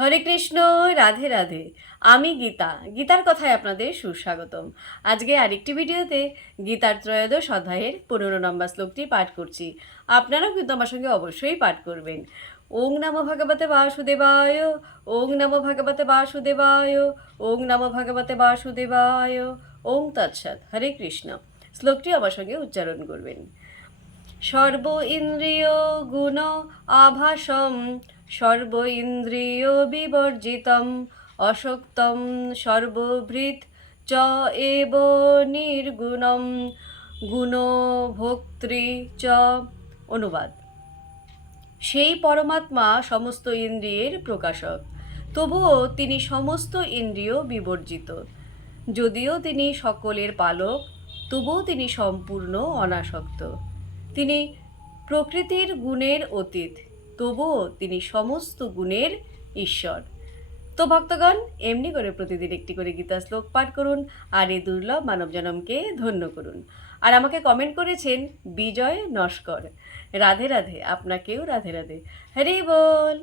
হরে কৃষ্ণ, রাধে রাধে। আমি গীতার কথায় আপনাদের সুস্বাগতম। আজকে আরেকটি ভিডিওতে গীতার ত্রয়োদশ অধ্যায়ের 15 নম্বর শ্লোকটি পাঠ করছি। আপনারাও কিন্তু আমার সঙ্গে অবশ্যই পাঠ করবেন। ওং নমো ভগবতে বাসুদেবায়, ওং নমো ভগবতে বাসুদেবায়, ওং নমো ভগবতে বাসুদেবায়, ওং তৎসৎ। হরে কৃষ্ণ। শ্লোকটি আমার সঙ্গে উচ্চারণ করবেন। সর্ব ইন্দ্রিয় গুণ আভাসম, সর্ব ইন্দ্রিয় বিবর্জিতম, অসক্তম সর্বভৃৎ চ এব নির্গুণম, গুণভোক্তৃ চ। অনুবাদ: সেই পরমাত্মা সমস্ত ইন্দ্রিয়ের প্রকাশক, তবুও তিনি সমস্ত ইন্দ্রিয় বিবর্জিত। যদিও তিনি সকলের পালক, তবুও তিনি সম্পূর্ণ অনাসক্ত। তিনি প্রকৃতির গুণের অতীত, তবুও তিনি সমস্ত গুণের ঈশ্বর। তো ভক্তগণ, এমনি করে প্রতিদিন একটি করে গীতা শ্লোক পাঠ করুন আর এই দুর্লভ মানব জনমকে ধন্য করুন। আর আমাকে কমেন্ট করেছেন বিজয় নস্কর। রাধে রাধে, আপনাকেও রাধে রাধে। হরি বল।